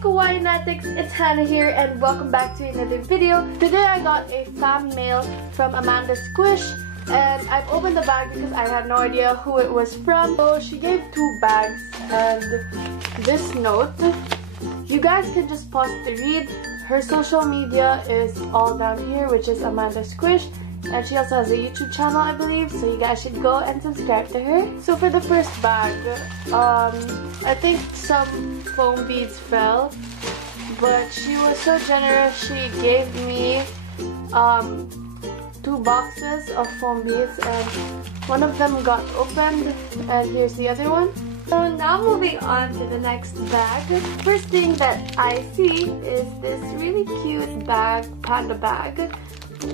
Kawaiinatics, it's Hannah here and welcome back to another video. Today I got a fan mail from Amanda Squish and I've opened the bag because I had no idea who it was from. So she gave 2 bags and this note. You guys can just pause to read. Her social media is all down here, which is Amanda Squish. And she also has a YouTube channel, I believe, so you guys should go and subscribe to her. So for the first bag, I think some foam beads fell, but she was so generous. She gave me 2 boxes of foam beads, and one of them got opened, and here's the other one. So now moving on to the next bag. First thing that I see is this really cute bag, panda bag.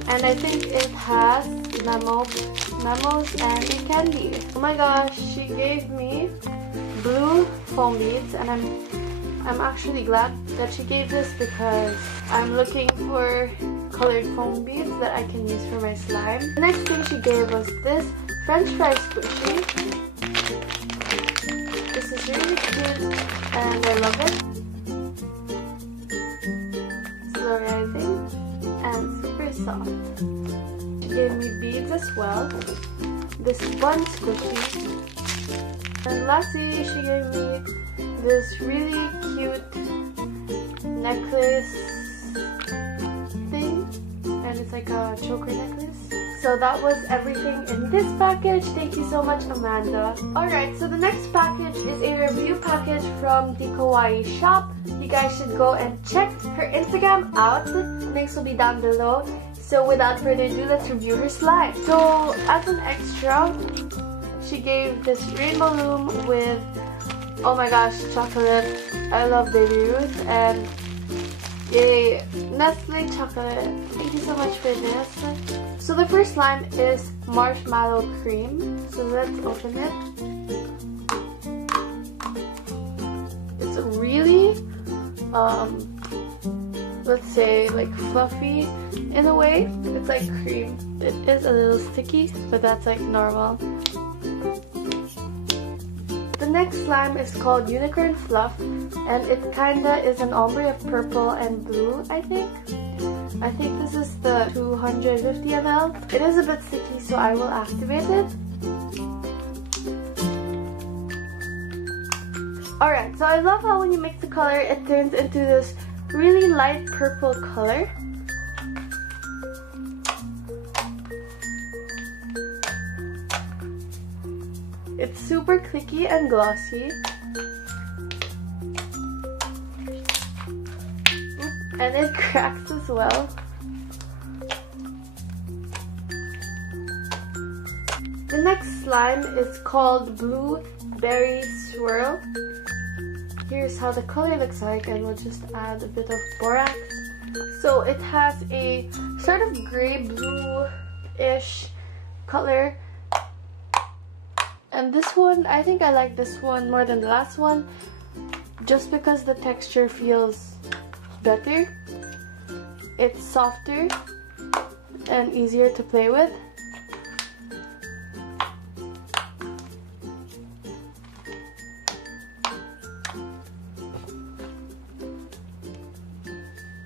And I think it has memos and a candy. Oh my gosh, she gave me blue foam beads and I'm actually glad that she gave this because I'm looking for colored foam beads that I can use for my slime. The next thing she gave was this French fry squishy. This is really cute and I love it. Slow rising and super soft. She gave me beads as well. This sponge squishy. And lastly, she gave me this really cute necklace thing. And it's like a choker necklace. So that was everything in this package. Thank you so much, Amanda. Alright, so the next package is a review package from Dkawaiishop. You guys should go and check her Instagram out. Links will be down below. So without further ado, let's review her slime. So as an extra, she gave this rainbow loom with, oh my gosh, chocolate. I love Baby Ruth and a Nestle chocolate. Thank you so much for this. So the first slime is Marshmallow Cream. So let's open it. It's really let's say like fluffy in a way. It's like cream. It is a little sticky, but that's like normal. The next slime is called Unicorn Fluff, and it kinda is an ombre of purple and blue, I think. I think this is the 250 ml. It is a bit sticky, so I will activate it. Alright, so I love how when you mix the color, it turns into this really light purple color. It's super clicky and glossy. And it cracks as well. The next slime is called Blueberry Swirl. Here's how the color looks like, and we'll just add a bit of borax. So it has a sort of gray blue-ish color. And this one, I think I like this one more than the last one, just because the texture feels better. It's softer and easier to play with.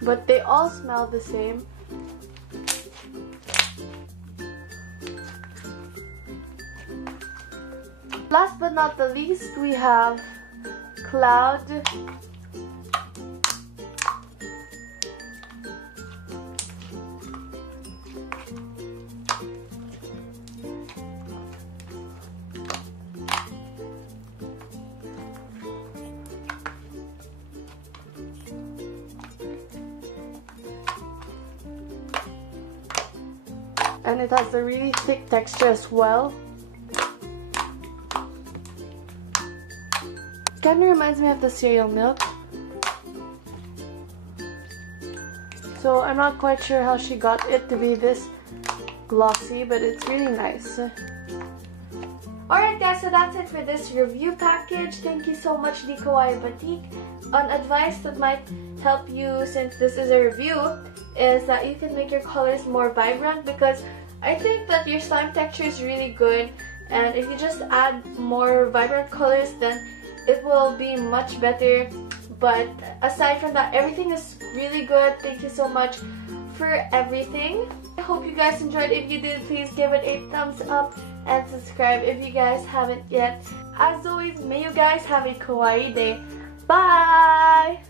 But they all smell the same. Last but not the least, we have Cloud. And it has a really thick texture as well. Kind of reminds me of the cereal milk. So I'm not quite sure how she got it to be this glossy, but it's really nice. Alright guys, so that's it for this review package. Thank you so much, Dkawaiishop. On advice that might help you, since this is a review, is that you can make your colors more vibrant, because I think that your slime texture is really good, and if you just add more vibrant colors, then it will be much better But aside from that, everything is really good. Thank you so much for everything. I hope you guys enjoyed. If you did, please give it a thumbs up and subscribe if you guys haven't yet. As always, may you guys have a kawaii day. Bye!